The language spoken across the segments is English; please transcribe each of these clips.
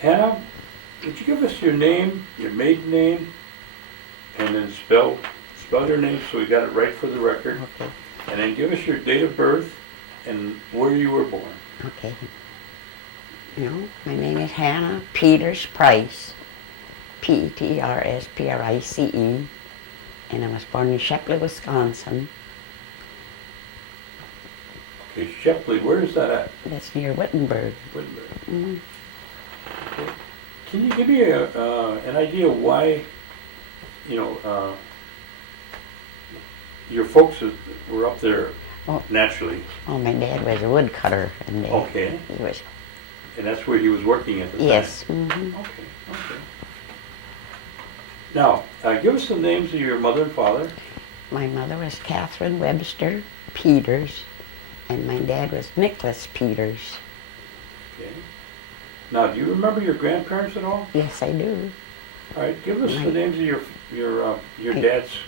Hannah, would you give us your name, your maiden name, and then spell your name so we got it right for the record, Okay. and then give us your date of birth and where you were born. Okay. My name is Hannah Peters Price, Petersprice, and I was born in Shepley, Wisconsin. Okay, Shepley, where is that at? That's near Wittenberg. Wittenberg. Mm-hmm. Okay. Can you give me an idea why, your folks were up there Oh. naturally? Oh, my dad was a woodcutter, and Okay. he was. And that's where he was working at the time? Yes. Mm-hmm. Okay. Now, give us the names of your mother and father. My mother was Catherine Webster Peters, and my dad was Nicholas Peters. Okay. Now, do you remember your grandparents at all? Yes, I do. All right, give us the names of your dad's.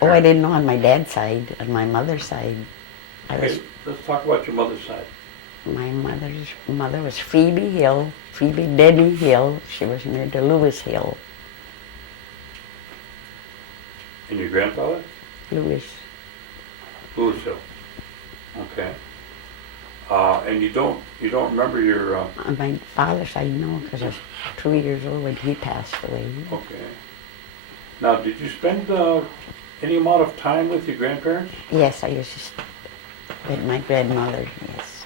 Oh, I didn't know on my dad's side. On my mother's side, Okay, let's talk about your mother's side. My mother's mother was Phoebe Hill, Phoebe Denny Hill. She was married to Lewis Hill. And your grandfather? Lewis. Louis Hill. Okay. And you don't remember your. On my father's side, no, because I was 2 years old when he passed away. Okay. Now, did you spend any amount of time with your grandparents? Yes, I used to with my grandmother, yes.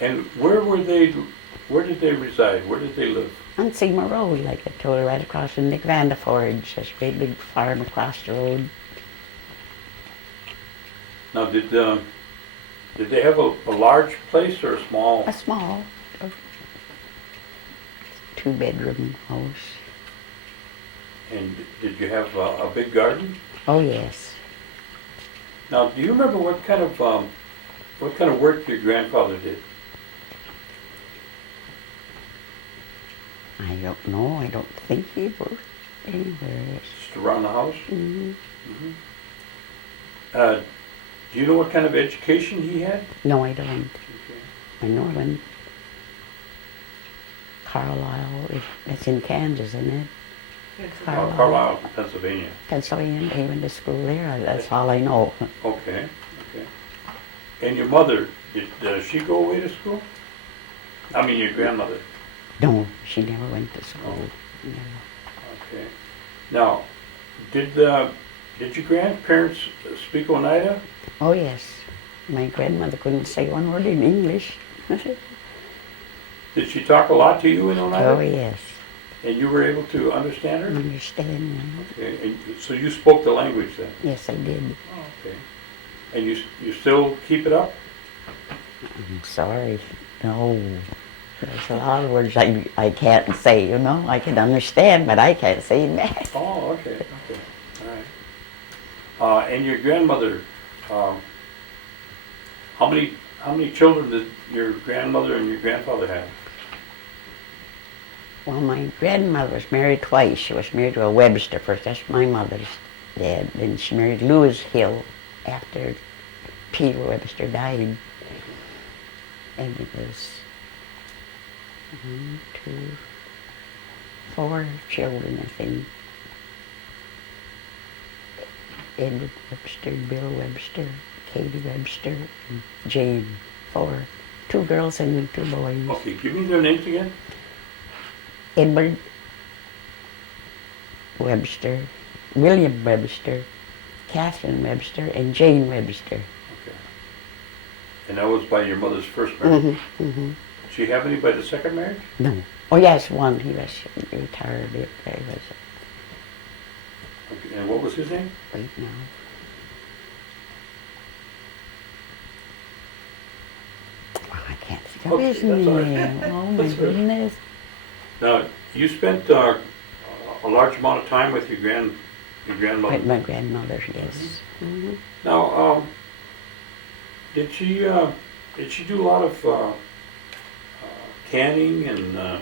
And where did they reside? Where did they live? On Seymour Road, like I told her, right across from Nick Vanderforge, this great big farm across the road. Now, did they have a large place or a small? A small, 2-bedroom house. And did you have a big garden? Oh, yes. Now, do you remember what kind of work your grandfather did? I don't know. I don't think he worked anywhere. Just around the house? Mm-hmm. Mm-hmm. Do you know what kind of education he had? No, I don't. Okay. I know when Carlisle, that's in Kansas, isn't it? Carlisle, Pennsylvania. Pennsylvania, he went to school there. That's all I know. Okay. And your mother, did she go away to school? I mean, your grandmother. No, she never went to school. No. Okay. Now, did your grandparents speak Oneida? Oh, yes. My grandmother couldn't say one word in English. Did she talk a lot to you in Oneida? Oh, yes. And you were able to understand her? Understand. Okay. And so you spoke the language then? Yes, I did. Oh, okay. And you still keep it up? I'm sorry. No. There's a lot of words I can't say, I can understand, but I can't say them back. Oh, okay. All right. And your grandmother, how many children did your grandmother and your grandfather have? Well, my grandmother was married twice. She was married to a Webster first. That's my mother's dad. Then she married Lewis Hill after Peter Webster died. And it was 1, 2, 4 children, I think. Edward Webster, Bill Webster, Katie Webster, and Jane. 4. 2 girls and 2 boys. Okay, give me their names again. Edward Webster, William Webster, Catherine Webster, and Jane Webster. Okay. And that was by your mother's first marriage? Mm-hmm, mm-hmm. Did she have any by the second marriage? No. Oh, yes, one. He was retired. He was. Okay. And what was his name? Wait now. Oh, I can't think of his that's all right. name. Oh, my That's all right. goodness. Now, you spent a large amount of time with your grandmother. With my grandmother, yes. Mm-hmm. Now, did she do a lot of canning and a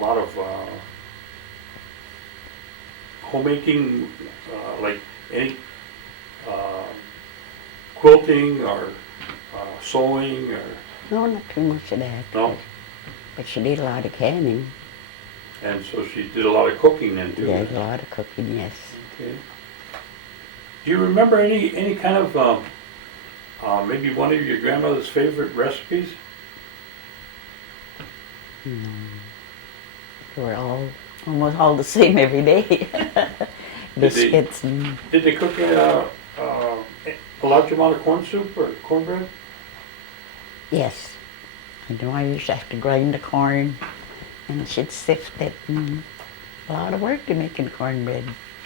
lot of homemaking, like any quilting or sewing or? No, not too much of that. No? But she did a lot of canning. And so she did a lot of cooking then too? Yeah, a lot of cooking, yes. Okay. Do you remember any kind of, maybe one of your grandmother's favorite recipes? No. They were almost all the same every day. Biscuits and... Did they cook a large amount of corn soup or cornbread? Yes. I know I used to have to grind the corn and she'd sift it, and a lot of work to making cornbread.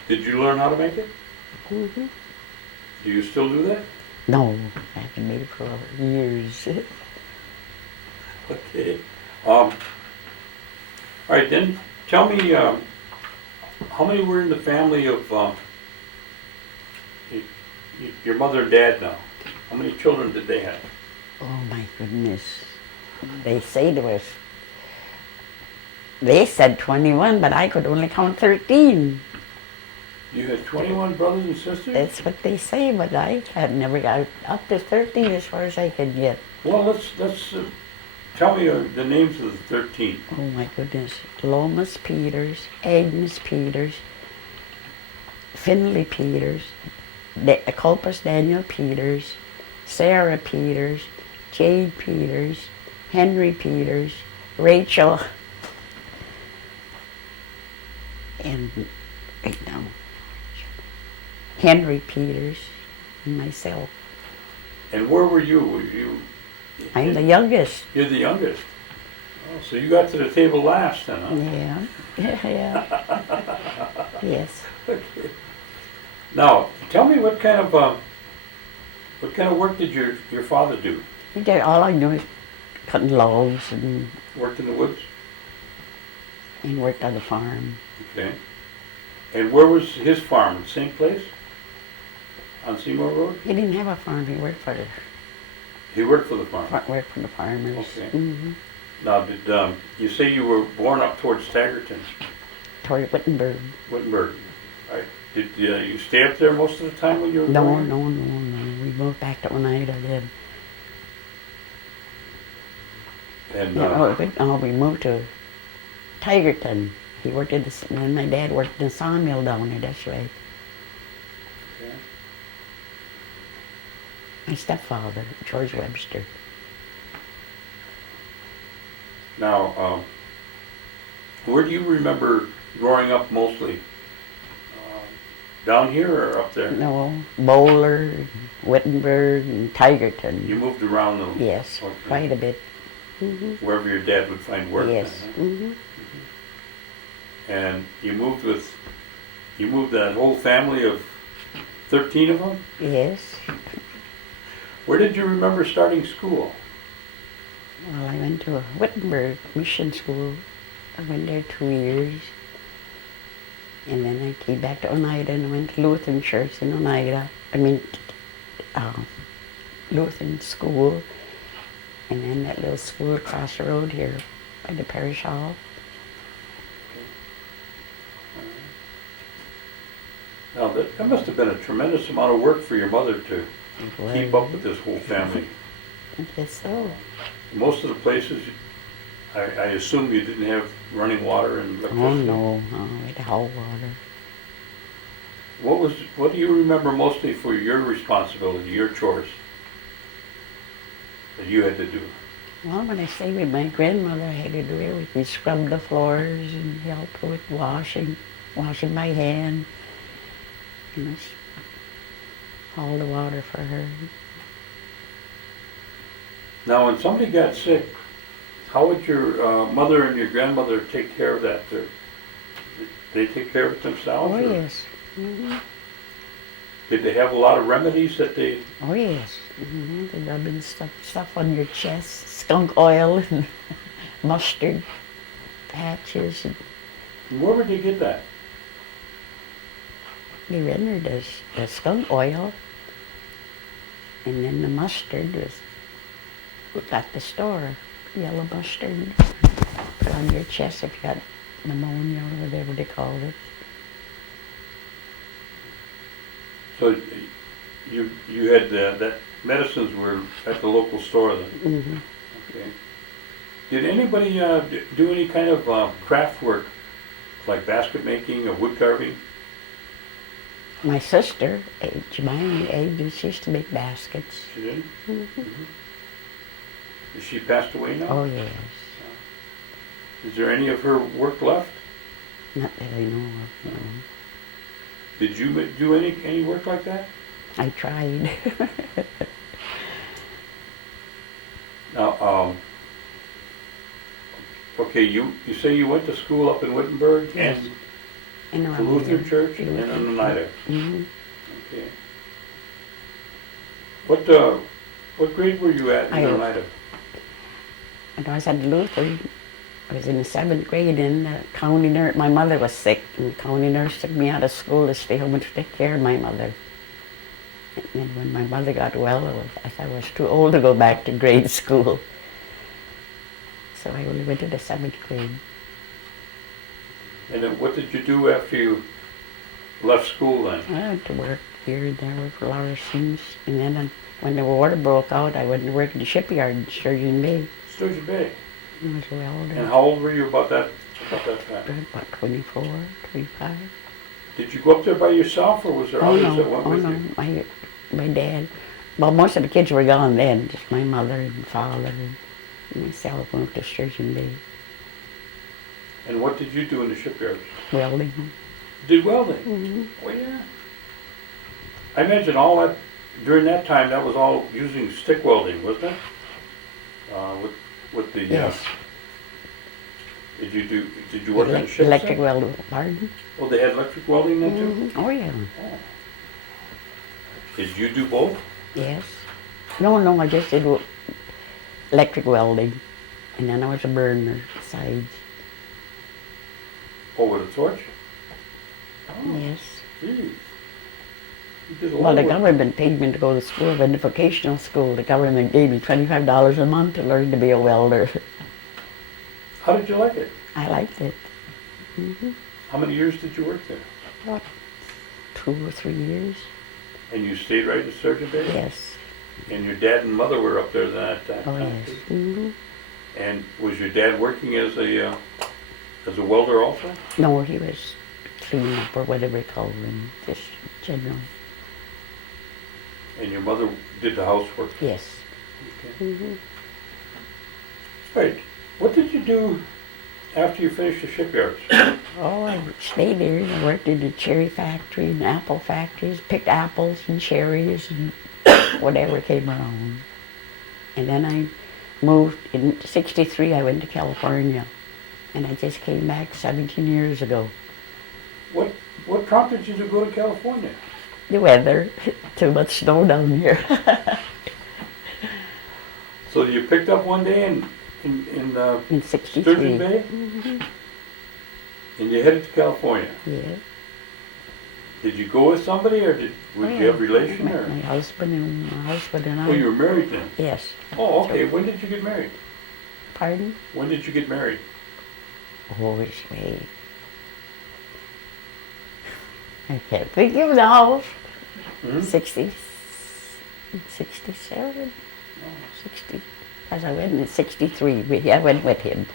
Did you learn how to make it? Mm-hmm. Do you still do that? No, I haven't made it for years. Okay. All right, then tell me, how many were in the family of your mother and dad now? How many children did they have? Oh my goodness. They say they said 21, but I could only count 13. You had 21 brothers and sisters? That's what they say, but I had never got up to 13 as far as I could get. Well, let's tell me the names of the 13. Oh my goodness. Lomas Peters, Agnes Peters, Finley Peters, Culpus Daniel Peters, Sarah Peters, Jade Peters, Henry Peters, Rachel, and right now, Henry Peters, and myself. And where were you? Were you? I'm the youngest. You're the youngest. Oh, so you got to the table last then, huh? Yeah, yeah. Yes. Okay. Now, tell me what kind of work did your father do? He did, all I knew is cutting logs and Worked in the woods? worked on the farm. Okay. And where was his farm? The same place? On Seymour Road? He didn't have a farm. He worked for He worked for the farm. the farmers. Okay. Mm-hmm. Now, did you say you were born up towards Staggerton, Toward Wittenberg. Wittenberg? Right. Did you stay up there most of the time when you were No. growing up? We moved back to Oneida then. And We moved to Tigerton. He worked in and my dad worked in the sawmill down there, that's right. okay. My stepfather, George Webster. Now, where do you remember growing up mostly? Down here or up there? No, Bowler, Wittenberg, and Tigerton. You moved around though? Yes, Okay. quite a bit. Mm-hmm. Wherever your dad would find work. Yes. Then, Mm-hmm. huh? And you moved that whole family of 13 of them? Yes. Where did you remember starting school? Well, I went to a Wittenberg mission school. I went there 2 years. And then I came back to Oneida and went to Lutheran Church in Oneida. Lutheran school. And then that little school across the road here by the parish hall. Now, that must have been a tremendous amount of work for your mother to keep up with this whole family. I guess so. Most of the places, I assume you didn't have running water and electricity. Oh no, we had hot water. What do you remember mostly for your responsibility, your chores that you had to do? Well, when I stayed with my grandmother, I had to do everything. We scrubbed the floors and help with washing my hand. Haul the water for her. Now, when somebody got sick, how would your mother and your grandmother take care of that? Did they take care of it themselves? Oh or yes. Mm-hmm. Did they have a lot of remedies that they... Oh yes. Mm-hmm. The rubbing stuff on your chest, skunk oil and mustard patches. And Where would they get that? they rendered the skunk oil, and then the mustard was at the store. Yellow mustard. Put on your chest if you got pneumonia or whatever they called it. So you had that medicines were at the local store then? Mm-hmm. Okay. Did anybody do any kind of craft work, like basket making or wood carving? My sister, age my age, she used to make baskets. She did? Mm-hmm. Is she passed away now? Oh yes, Is there any of her work left? not that I know of. No. Did you do any work like that? I tried. Now, okay, you say you went to school up in Wittenberg Yes. and In the Lutheran Oneida. Church and in Oneida. Mm-hmm. Okay. What grade were you at in I- Oneida? And I was at Lutheran. I was in the 7th grade, and the county nurse, my mother was sick, and the county nurse took me out of school to stay home and take care of my mother. And then when my mother got well, I thought I was too old to go back to grade school. So I only went to the 7th grade. And then what did you do after you left school then? I went to work here and there, worked for Larson's, and then when the war broke out, I went to work in the shipyard in Sturgeon Bay. Sturgeon Bay. I was a welder. And how old were you about that time? About 24, 25. Did you go up there by yourself, or was there Oh others no, that went oh with no, you? my dad. Well, most of the kids were gone then, just my mother and father and myself went to Sturgeon Bay. And what did you do in the shipyard? Welding. Did welding? Mm-hmm. Oh yeah. I imagine all that, during that time, that was all using stick welding, wasn't it? With the, Yes. Did you work on the ship? Electric welding, pardon? Oh, they had electric welding then too? Mhm. Oh yeah, Oh. Did you do both? yes. No, I just did electric welding, and then I was a burner sides. Oh, with a torch? Oh, Yes. geez. You did a lot Well, the of work. government paid me to go to school, but in the vocational school, the government gave me $25 a month to learn to be a welder. How did you like it? I liked it. How many years did you work there? About 2 or 3 years. And you stayed right in Sturgeon Bay? Yes. And your dad and mother were up there then at that Oh time? yes. too? Hmm. And was your dad working as a welder also? No, he was cleaning up or whatever you call them, just general. And your mother did the housework? Yes. Okay. Right. What did you do after you finished the shipyards? Oh, I stayed there. I worked in the cherry factory and apple factories, picked apples and cherries and whatever came around. And then I moved, in '63 I went to California. And I just came back 17 years ago. What prompted you to go to California? The weather, too much snow down here. So you picked up one day in In '63. Sturgeon Bay? And you headed to California. Yeah. Did you go with somebody, or did you have relation? My Or? husband and I. Oh, you were married then? Yes. Oh, okay. When did you get married? Pardon? When did you get married? Oh, it's way. I can't think of now. Hmm? 60, 67, 60. As I went in '63. I went with him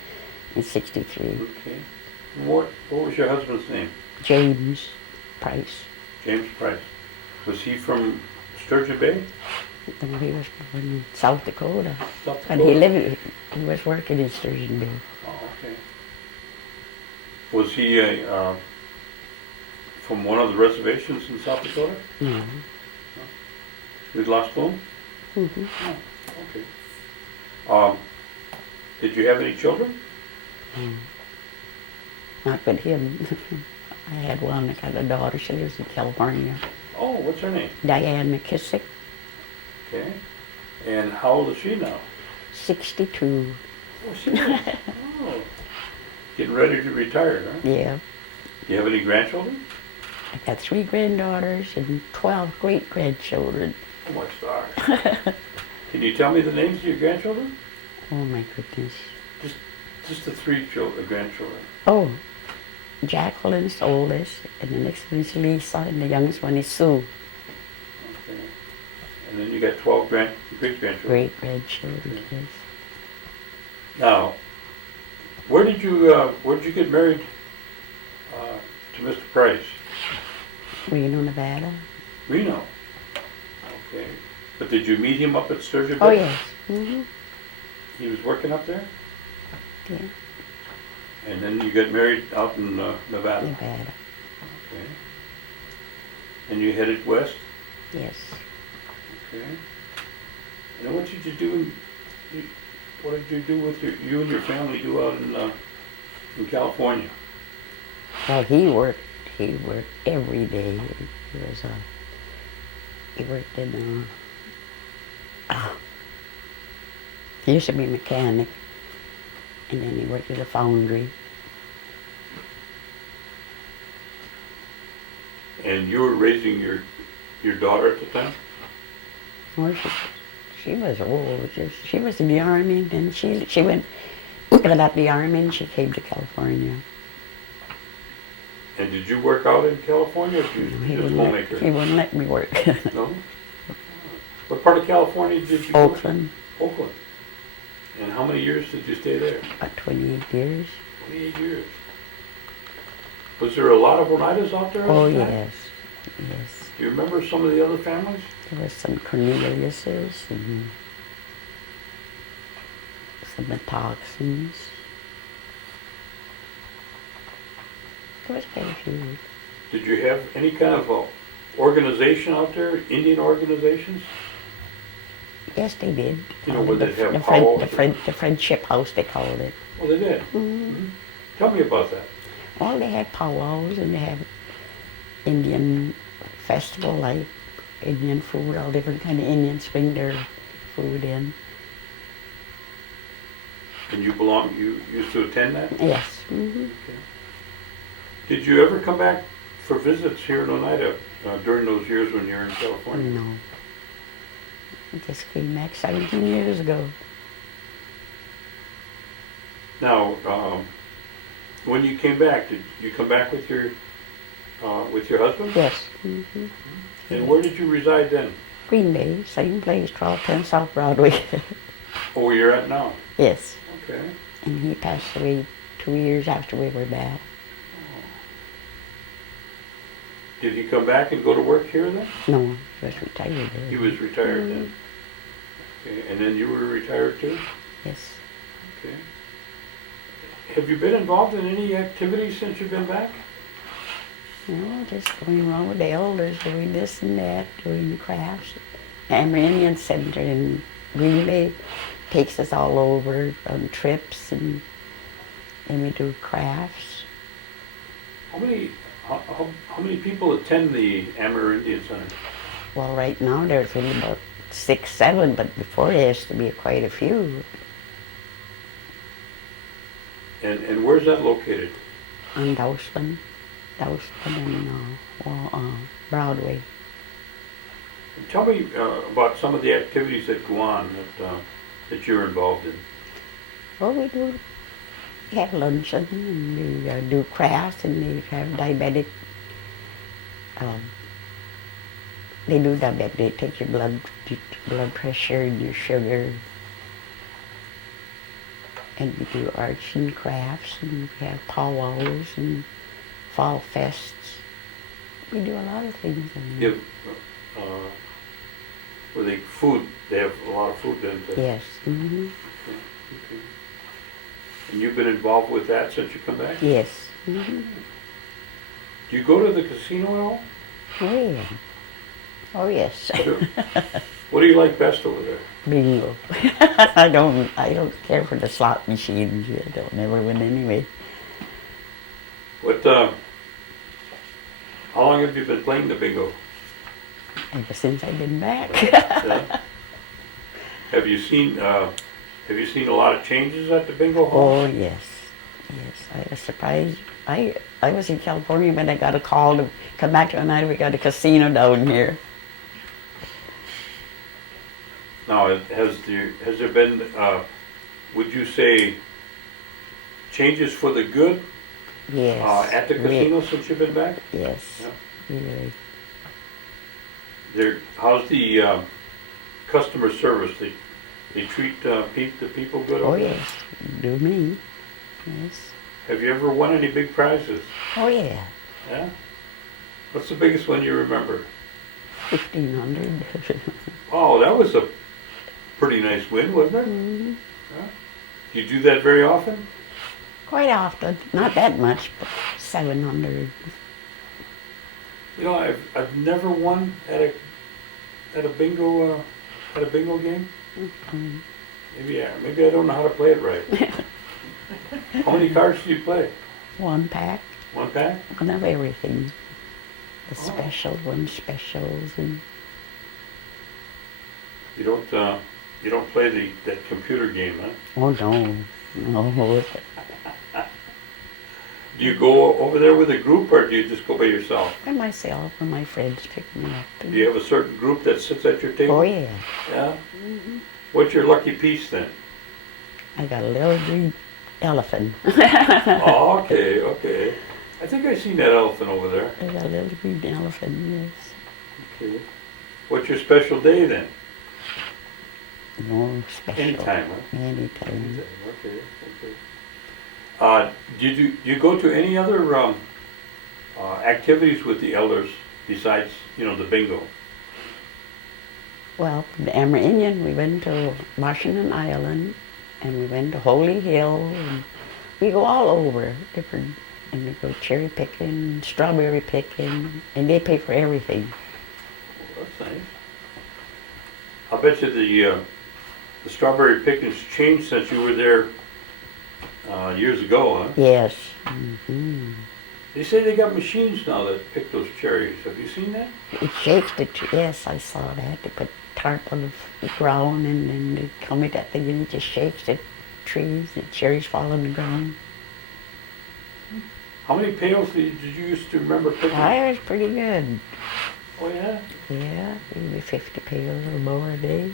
in '63. Okay. What was your husband's name? James Price. James Price. Was he from Sturgeon Bay? And he was born in South Dakota. South And Dakota? he was working in Sturgeon Bay. Oh, okay. Was he from one of the reservations in South Dakota? No. With Lost Bloom? Mm-hmm. Oh, okay. Did you have any children? Not with him. I had one. I got a daughter. She lives in California. Oh, what's her name? Diane McKissick, Okay. And how old is she now? 62. Oh, she is. Oh. Getting ready to retire, huh? Yeah. Do you have any grandchildren? I got 3 granddaughters and 12 great-grandchildren. Oh, my stars. Can you tell me the names of your grandchildren? Oh my goodness. Just the 3 grandchildren. Oh, Jacqueline's the oldest, and the next one is Lisa, and the youngest one is Sue. Okay. And then you got 12 great-grandchildren. Great-grandchildren, yes. Now, where did you get married to Mr. Price? Reno, Nevada. Reno. Okay. But did you meet him up at Sturgeon Bay? Oh, yes. Mm-hmm. He was working up there? Yeah, And then you got married out in Nevada? Nevada. Okay. And you headed west? Yes. Okay. And then what did you do? What did you do with you and your family do out in California? Well, he worked every day. He worked in he used to be a mechanic, and then he worked at a foundry. And you were raising your daughter at the time? Well, she was old. She was in the army, and she went got out the army, and she came to California. And did you work out in California, or He just wouldn't homemaker? he wouldn't let me work. No? What part of California did you Oakland, go to? Oakland. And how many years did you stay there? about 28 years. 28 years. Was there a lot of Oneidas out there? Oh, at the time? yes, yes. Do you remember some of the other families? There was some Corneliuses and some Metoxens. There was quite a few. Did you have any kind of organization out there, Indian organizations? Yes, they did. You know, would they have the powwows? Friendship House, they called it. Oh, they did? Mm-hmm. Tell me about that. Well, they had powwows, and they had Indian festival, like Indian food, all different kind of Indians bring their food in. And you used to attend that? Yes. Mm-hmm. Okay. Did you ever come back for visits here in Oneida during those years when you were in California? No. I just came back 17 years ago. Now, when you came back, did you come back with your husband? Yes. Mm-hmm. And where did you reside then? Green Bay, same place, 1210 South Broadway. Oh, where you're at now? Yes. Okay. And he passed away 2 years after we were back. Did he come back and go to work here then? No, he was retired. He was retired then. Okay. And then you were retired too? Yes. Okay. Have you been involved in any activities since you've been back? No, just going around with the elders, doing this and that, doing crafts. Amber Indian Center in Green Bay takes us all over on trips, and then we do crafts. How many people attend the Amber Indian Center? Well, right now there's only about 6, 7, but before there used to be quite a few. And where's that located? On Dousman and Broadway. Tell me about some of the activities that go on that you're involved in. Well, we have luncheon, and we do crafts, and they have diabetic. They do diabetic. They take your blood pressure and your sugar. And we do arts and crafts, and we have powwows and fall fests. We do a lot of things. Where they have a lot of food then? Yes. Mm-hmm. Okay. And you've been involved with that since you come back? Yes. Mm-hmm. Do you go to the casino at all? Oh, yeah. Oh, yes. What do you like best over there? Bingo. I don't care for the slot machines. I don't never win anyway. How long have you been playing the bingo? Ever since I've been back. Yeah. Have you seen a lot of changes at the bingo hall? Oh, yes. Yes, I was surprised. I was in California when I got a call to come back to Oneida. We got a casino down here. Now, has there been, would you say, changes for the good Yes. at the casino since you've been back? Yes. Yeah. Really. How's the customer service? They treat Pete, the people good Oh over there? yes, do me. Yes. Have you ever won any big prizes? Oh yeah, Yeah? What's the biggest one you remember? 1,500. Oh, that was a pretty nice win, wasn't it? Mhm. Yeah. You do that very often? Quite often, not that much, but 700. You know, I've never won at a bingo game. Mhm. Maybe I don't know how to play it right. How many cards do you play? One pack, One pack? one of everything. The Oh. one specials, and You don't play that computer game, huh? oh no, no. Do you go over there with a group or do you just go by yourself? By myself and my friends pick me up. Do you have a certain group that sits at your table? Oh yeah, Yeah? What's your lucky piece then? I got a little green elephant. Oh, okay. I think I seen that elephant over there. I got a little green elephant, yes. Okay. What's your special day then? No special. Anytime, huh? Anytime. Okay. Did you go to any other activities with the elders besides, the bingo? Well, the Amerindian, we went to Washington Island, and we went to Holy Hill, and we go all over, different, and we go cherry picking, strawberry picking, and they pay for everything. Well, that's nice. I bet you the strawberry pickings changed since you were there years ago, huh? Yes. Hmm. They say they got machines now that pick those cherries. Have you seen that? It shakes the tree. Yes, I saw that. They put tarp on the ground, and then they come with that thing, and it just shakes the trees, the cherries fall on the ground. How many pails did you used to remember picking? I was pretty good. Oh yeah? Yeah, maybe 50 pails or more a day.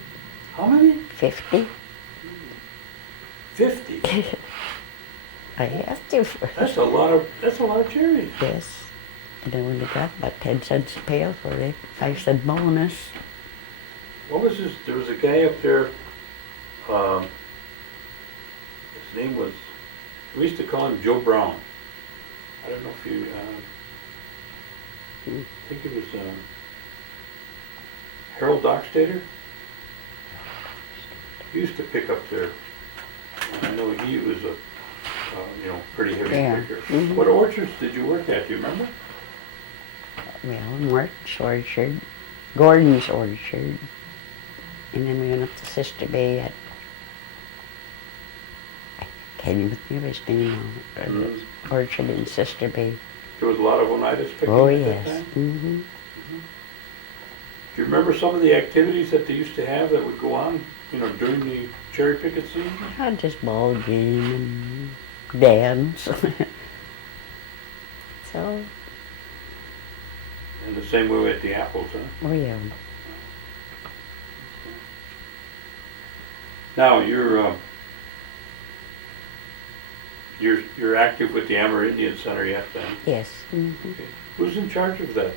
How many? 50. 50. I have to. That's a lot of cherries. Yes. And then when they got about 10 cents a pail for the 5-cent bonus. What was this? There was a guy up there. His name was. We used to call him Joe Brown. I don't know if you. I think it was Harold Dockstader. He used to pick up there. I know he was a pretty heavy Yeah. picker. Mhm. What orchards did you work at? Do you remember? Well, Martin's Orchard, Gordon's Orchard, and then we went up to Sister Bay at, I can't even think of his name now, Mhm. Orchard in Sister Bay. There was a lot of Oneidas picking Oh, at yes. that time. Mm-hmm. Do you remember some of the activities that they used to have that would go on, during the cherry picket season? Had just ball game and dance. So, And the same way at the apples, huh? oh yeah. Now you're active with the Amerindian Center yet then? Yes. Mm-hmm. Okay. Who's in charge of that? Is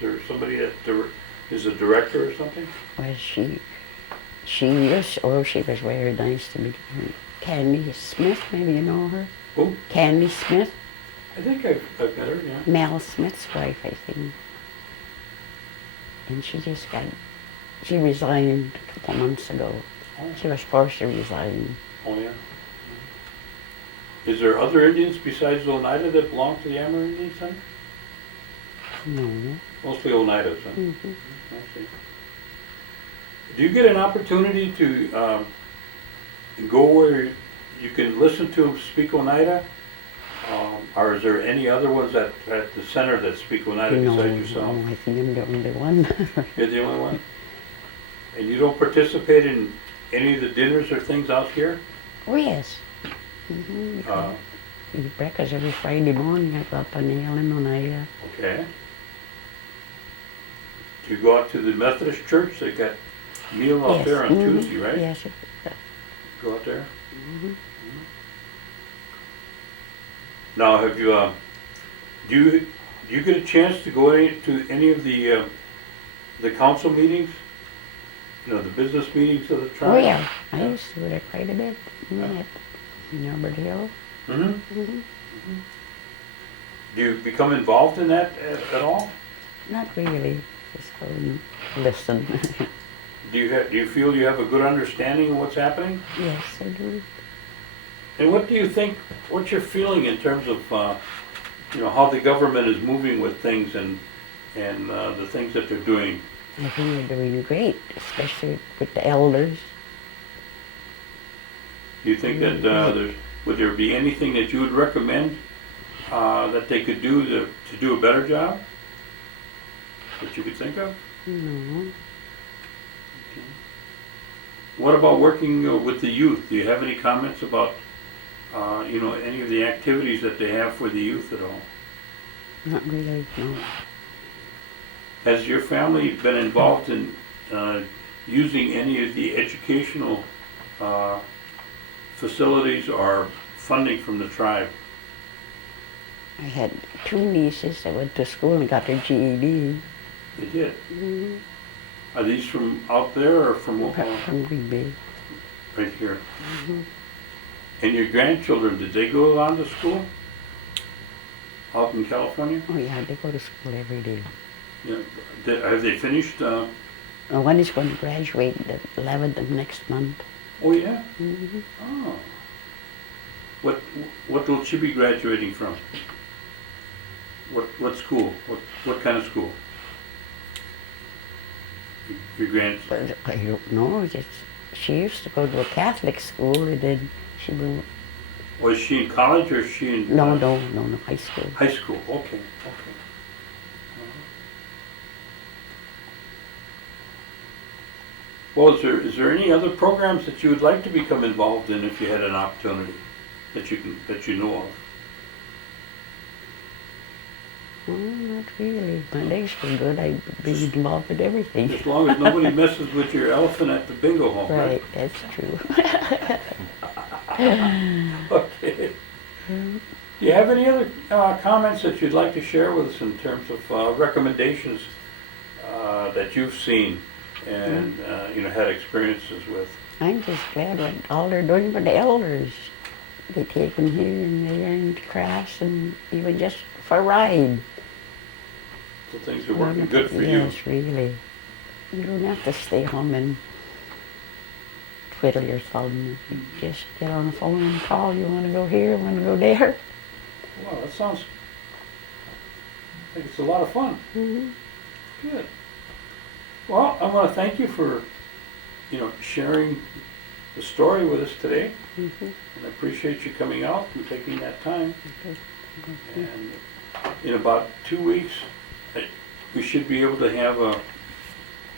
there somebody that is a director or something? Well, she was very nice to me. Candy Smith, maybe you know her? Who? Candy Smith, I think I've met her, yeah. Mel Smith's wife, I think. And she resigned a couple months ago. Oh, She was forced to resign. oh yeah. Is there other Indians besides Oneida that belong to the Amerindian Center? No. Mostly Oneidas, huh? Mm-hmm. I see. Do you get an opportunity to go where you can listen to them speak Oneida? Or is there any other ones at the center that speak Oneida besides yourself? No, I think I'm the only one. You're the only one? And you don't participate in any of the dinners or things out here? Oh, yes. Mm-hmm. Eat breakfast every Friday morning. I go up on the hill in Oneida. Okay. Do you go out to the Methodist church? They got meal out Yes. there on Mhm. Tuesday, right? Yes. Go out there? Mm-hmm. Now, have you, do you get a chance to go to any of the council meetings? the business meetings of the tribe? Oh yeah, I used to go there quite a bit. At Norbert Hill. Mm-hmm. Do you become involved in that at all? Not really, just go and listen. Do you feel you have a good understanding of what's happening? Yes, I do. And what do you think, what's your feeling in terms of, how the government is moving with things and the things that they're doing? I think they're doing great, especially with the elders. Do you think that would there be anything that you would recommend that they could do to do a better job? That you could think of? No. What about working with the youth? Do you have any comments about, any of the activities that they have for the youth at all? Not really, no. Has your family been involved in using any of the educational facilities or funding from the tribe? I had two nieces that went to school and got their GED. They did. Mm-hmm. Are these from out there or from From Green Bay. right here? Mm-hmm. And your grandchildren, did they go on to school out in California? Oh yeah, they go to school every day. Yeah. Have they finished? One is going to graduate the 11th of next month. Oh yeah. Mm-hmm. Oh. What will she be graduating from? What school? What kind of school? Your grand. But I don't know. She used to go to a Catholic school, and then she moved. Was she in college or is she in? No, high school. High school. Okay. Well, is there any other programs that you would like to become involved in if you had an opportunity that you know of? Not really. My legs were good. I'd be involved with everything. As long as nobody messes with your elephant at the bingo hall, Right, that's true. Okay. Do you have any other comments that you'd like to share with us in terms of recommendations that you've seen and had experiences with? I'm just glad what all they're doing for the elders. They take them here and they learn crafts and even just for a ride. So things are working good for you. Yes, really. You don't have to stay home and twiddle your thumb. You just get on the phone and call. You want to go here, want to go there. Wow, that sounds like it's a lot of fun. Mm-hmm. Good. Well, I want to thank you for, sharing the story with us today. Mm-hmm. And I appreciate you coming out and taking that time. Okay. And in about 2 weeks, we should be able to have a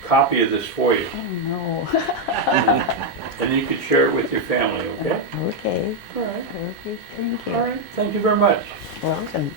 copy of this for you. Oh, no. And you can share it with your family, okay? Okay. All right. Okay, thank you. All right. Thank you very much. Welcome.